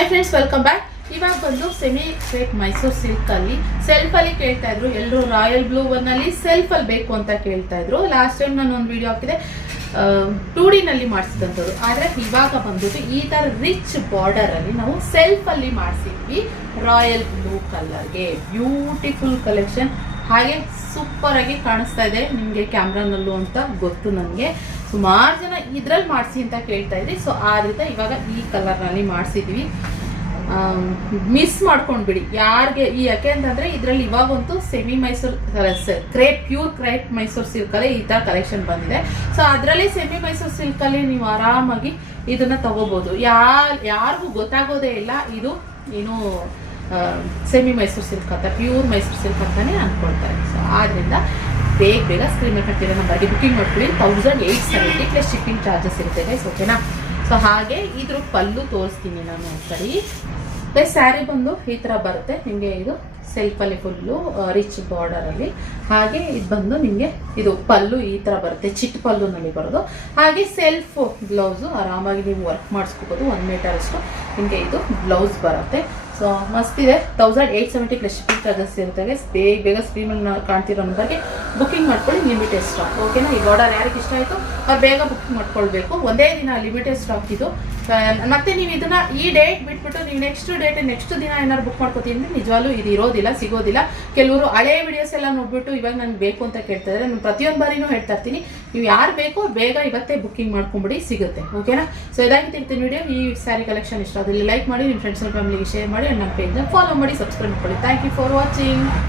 Hi friends, welcome back. ಇವಾಗ ಬಂದು semi crepe Mysuru silk ಅಲ್ಲಿ ಸೆಲ್ಫ್ ಅಲ್ಲಿ ಕೇಳ್ತಾ ಇದ್ರು ಎಲ್ಲರೂ. ರಾಯಲ್ ಬ್ಲೂ ನಲ್ಲಿ ಸೆಲ್ಫ್ ಅಲ್ಲಿ ಬೇಕು ಅಂತ ಕೇಳ್ತಾ ಇದ್ರು. ಲಾಸ್ಟ್ ಟೈಮ್ ನಾನು ಒಂದು ವಿಡಿಯೋ ಹಾಕಿದೆ 2D ನಲ್ಲಿ ಮಾಡಿಸಿದಂಥದ್ದು. ಆದ್ರೆ ಇವಾಗ ಬಂದ್ಬಿಟ್ಟು ಈ ತರ ರಿಚ್ ಬಾರ್ಡರ್ ಅಲ್ಲಿ ನಾವು ಸೆಲ್ಫ್ ಅಲ್ಲಿ ಮಾಡಿಸಿದ್ವಿ ರಾಯಲ್ ಬ್ಲೂ ಕಲರ್ಗೆ. ಬ್ಯೂಟಿಫುಲ್ ಕಲೆಕ್ಷನ್, ಹಾಗೆ ಸೂಪರ್ ಆಗಿ ಕಾಣಿಸ್ತಾ ಇದೆ ನಿಮಗೆ ಕ್ಯಾಮ್ರಾನಲ್ಲೂ ಅಂತ ಗೊತ್ತು ನನಗೆ. ಸುಮಾರು ಜನ ಇದ್ರಲ್ಲಿ ಮಾಡಿಸಿ ಅಂತ ಕೇಳ್ತಾ ಇದ್ರಿ. ಸೊ ಆದ್ರಿಂದ ಇವಾಗ ಈ ಕಲರ್ನಲ್ಲಿ ಮಾಡಿಸಿದ್ವಿ. ಮಿಸ್ ಮಾಡ್ಕೊಂಡ್ಬಿಡಿ ಯಾರಿಗೆ ಯಾಕೆ ಅಂತಂದ್ರೆ ಇದ್ರಲ್ಲಿ ಇವಾಗಂತೂ semi Mysuru crepe, pure crepe Mysuru silk ಅಲ್ಲಿ ಈ ತರ ಕಲೆಕ್ಷನ್ ಬಂದಿದೆ. ಸೊ ಅದರಲ್ಲಿ ಸೆಮಿ ಮೈಸೂರು ಸಿಲ್ಕ್ ಅಲ್ಲಿ ನೀವು ಆರಾಮಾಗಿ ಇದನ್ನ ತಗೋಬಹುದು. ಯಾರಿಗೂ ಗೊತ್ತಾಗೋದೇ ಇಲ್ಲ ಇದು ಏನು ಸೆಮಿ ಮೈಸೂರು ಸಿಲ್ಕ್ ಅಂತ, ಪ್ಯೂರ್ ಮೈಸೂರು ಸಿಲ್ಕ್ ಅಂತಾನೆ ಅನ್ಕೊಳ್ತಾರೆ. ಸೊ ಆದ್ರಿಂದ ಬೇಗ ಸ್ಕ್ರೀನ್ ಮೇಲೆ ಕಟ್ಟಿರೋ ನಂಬರ್ಗೆ ಬುಕಿಂಗ್ ಮಾಡ್ಕೊಳ್ಳಿ. 1870 ಪ್ಲಸ್ ಶಿಪ್ಪಿಂಗ್ ಚಾರ್ಜಸ್ ಇರುತ್ತೆ. ಓಕೆನಾ? ಸೊ ಹಾಗೆ ಇದ್ರ ಪಲ್ಲು ತೋರಿಸ್ತೀನಿ ನಾನು ಸರಿ. ಸ್ಯಾರಿ ಬಂದು ಈ ತರ ಬರುತ್ತೆ ನಿಮಗೆ. ಇದು ಸೆಲ್ಫ್ ಅಲ್ಲಿ ಫುಲ್ಲು ರಿಚ್ ಬಾರ್ಡರ್ ಅಲ್ಲಿ. ಹಾಗೆ ಇದು ಬಂದು ನಿಮಗೆ ಇದು ಪಲ್ಲು ಈ ತರ ಬರುತ್ತೆ, ಚಿಟ್ ಪಲ್ಲುನಲ್ಲಿ ಬರೋದು. ಹಾಗೆ ಸೆಲ್ಫ್ ಬ್ಲೌಸು ಆರಾಮಾಗಿ ನೀವು ವರ್ಕ್ ಮಾಡಿಸ್ಕೋಬಹುದು. 1 ಮೀಟರ್ ಅಷ್ಟು ನಿಮಗೆ ಇದು ಬ್ಲೌಸ್ ಬರುತ್ತೆ. ಸೊ ಮಸ್ತ್ ಇದೆ. 1870 ಪ್ಲಸ್ ಶಿಪ್ಪಿಂಗ್ ಚಾರ್ಜಸ್ ಇರುತ್ತೆ. ಬೇಗ ಸ್ಕ್ರೀನ್ ಕಾಣ್ತಿರೋ ನಂಬರ್ಗೆ ಬುಕಿಂಗ್ ಮಾಡ್ಕೊಳ್ಳಿ. Limited stock. ಓಕೆನಾ? ಈ ಬಾರ್ಡರ್ ಯಾರಿಗೆ ಇಷ್ಟ ಆಯಿತು ಅವ್ರು ಬೇಗ ಬುಕ್ ಮಾಡ್ಕೊಳ್ಬೇಕು. ಒಂದೇ ದಿನ ಲಿಮಿಟೆಡ್ ಸ್ಟಾಕ್ ಇದು. ಮತ್ತೆ ನೀವು ಇದನ್ನ ಈ ಡೇಟ್ ಬಿಟ್ಬಿಟ್ಟು ನೀವು ನೆಕ್ಸ್ಟ್ ದಿನ ಏನಾದ್ರು ಬುಕ್ ಮಾಡ್ಕೋತೀವಿ ಅಂದ್ರೆ ನಿಜವಾಗ್ಲೂ ಇದು ಇರೋದಿಲ್ಲ, ಸಿಗೋದಿಲ್ಲ. ಕೆಲವರು ಹಳೆ ವಿಡಿಯೋಸ್ ಎಲ್ಲ ನೋಡ್ಬಿಟ್ಟು ಇವಾಗ ನನ್ಗೆ ಬೇಕು ಅಂತ ಕೇಳ್ತಾ ಇದ್ದಾರೆ. ನಾನು ಪ್ರತಿಯೊಂದು ಬಾರಿನೂ ಹೇಳ್ತಾ ಇರ್ತೀನಿ, ನೀವು ಯಾರು ಬೇಕೋ ಬೇಗ ಇವತ್ತೇ ಬುಕಿಂಗ್ ಮಾಡ್ಕೊಂಬಿಡಿ, ಸಿಗುತ್ತೆ. ಓಕೆನಾ? ಸೊ ಇದಾಗಿ ತಿರ್ತೀನಿ ವಿಡಿಯೋ. ಈ ಸ್ಯಾರಿ ಕಲೆಕ್ಷನ್ ಇಷ್ಟ ಆದಲ್ಲಿ ಲೈಕ್ ಮಾಡಿ, ನಿಮ್ಮ ಫ್ರೆಂಡ್ಸ್ ಅಂಡ್ ಫ್ಯಾಮಿಲಿಗೆ ಶೇರ್ ಮಾಡಿ, ನನ್ನ ಪೇಜ್ನ ಫಾಲೋ ಮಾಡಿ, ಸಬ್ಸ್ಕ್ರೈಬ್ ಮಾಡ್ಕೊಳ್ಳಿ. Thank you for watching.